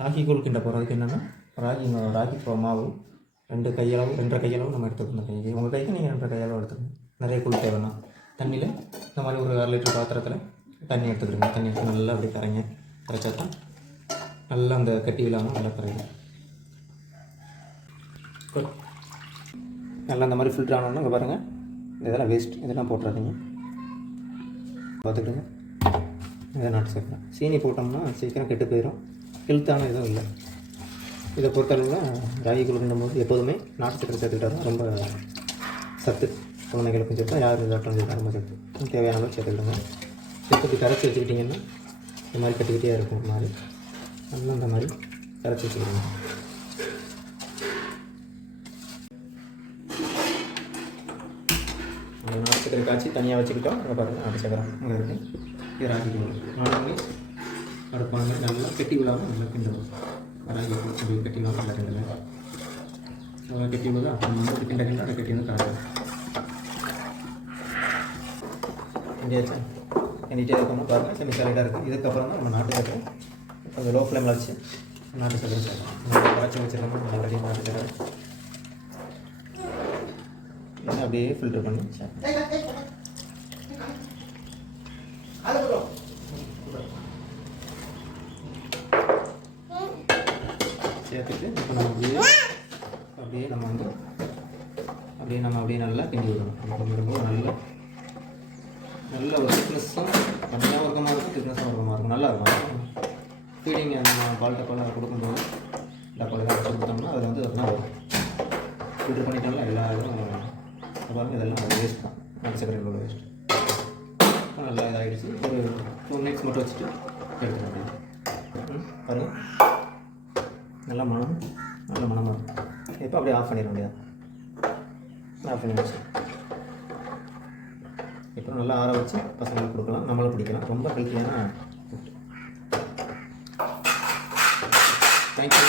ராகி கூழ் கிண்ட போகிறதுக்கு என்னென்னா ராகி மாவு 2 கையளவு 2.5 கையளவு நம்ம எடுத்துக்கணும். கைக்கு உங்கள் கைக்கு நீங்கள் 2.5 கையளவு எடுத்துக்கணும். நிறைய கூழ் தேவைன்னா தண்ணியில் இந்த மாதிரி ஒரு 1/2 லிட்டர் பாத்திரத்தில் தண்ணி எடுத்துக்கிடுங்க. தண்ணி எடுத்து நல்லா அப்படி கரைச்சா தான் நல்லா அந்த கட்டி இல்லாமல் நல்லா கரையும். நல்லா அந்த மாதிரி ஃபில்டர் ஆனோன்னா இங்கே பாருங்கள், இதெல்லாம் வேஸ்ட், இதெல்லாம் போட்டுறாதீங்க. பார்த்துக்கிடுங்க. இதை நாட்டு சக்கரை சீனி போட்டோம்னா சீக்கிரம் கெட்டு போயிடும். ஹெல்த்தான எதுவும் இல்லை. இதை பொறுத்தளவில் ராகி கூழ்னும் போது எப்போதுமே நாட்டு சக்கரை சேர்த்துக்கிட்டா தான் ரொம்ப சத்து. குழந்தைகளுக்கும் சேர்த்தா யார் இதாட்டம் சேர்த்தா ரொம்ப சத்து. தேவையான அளவு சேர்த்துக்கிடுங்க. சேர்த்து கரைச்சி வச்சுக்கிட்டிங்கன்னா இந்த மாதிரி கட்டிக்கிட்டே இருக்கும். இந்த மாதிரி நல்லா இந்த மாதிரி கரைச்சி வச்சுக்கிடுங்க. நாட்டு சக்கரை காய்ச்சி தனியாக வச்சுக்கிட்டோம். அதை பாருங்கள், நாட்டு சக்கரை அங்கே இருக்குது. இது ராகி கூழ் நானுமே அடுப்பாங்க நல்லா கட்டி விடாமல் நல்லா கிண்டணும். ராகி கூழ் அப்படி கட்டி விடாமல் நல்லா கிண்டல நல்லா கட்டி விடுதா கிண்ட கிண்ட அதை கட்டி வந்து கரெக்டாக கிண்டியாச்சா. கிண்டிகிட்டே இருக்கணும். பாருங்கள் செமி சாலிடாக இருக்குது. இதுக்கப்புறம் தான் நம்ம நாட்டு சக்கரை கொஞ்சம் லோ ஃப்ளேமில் வச்சு நாட்டு சக்கரை சேர்க்கணும். கரைச்சி வச்சுருக்கோம் நல்லா ரெடி நாட்டு சக்கரை அப்படியே ஃபில்டர் பண்ணி சேர்த்துட்டு இப்போ நம்ம அப்படியே நல்லா கிண்டி விடணும். கிண்டும்போது நல்ல ஒரு திக்னஸும் கம்மியாக ஒர்க்கமாக இருக்கும், திக்னஸும் ஒர்க்கமாக இருக்கும். நல்லா இருக்கும். ஃபீடிங் நம்ம பால் டப்பால் கொடுக்கும்போது டப்பால் வச்சு கொடுத்தோம்னா அதில் வந்து அதெல்லாம் வரும். ஃபில்டர் பண்ணிட்டோம்னா எல்லா இதுவும் பாருங்கள், இதெல்லாம் வேஸ்ட் தான். நாட்டு சக்கரை உள்ள வேஸ்ட் நல்லா இதாகிடுச்சு. ஒரு 2 மினிட்ஸ் மட்டும் வச்சுட்டு எடுத்துக்கலாம். பாருங்கள், நல்ல மனமாக இருக்கும். இப்போ அப்படியே ஆஃப் பண்ணிட வேண்டியது. ஆஃப் பண்ணி வச்சு இப்போ நல்லா ஆற வச்சு பசங்களுக்கு கொடுக்கலாம், நம்மளும் பிடிக்கலாம். ரொம்ப ஹெல்த்தியான ஃபுட். தேங்க்யூ.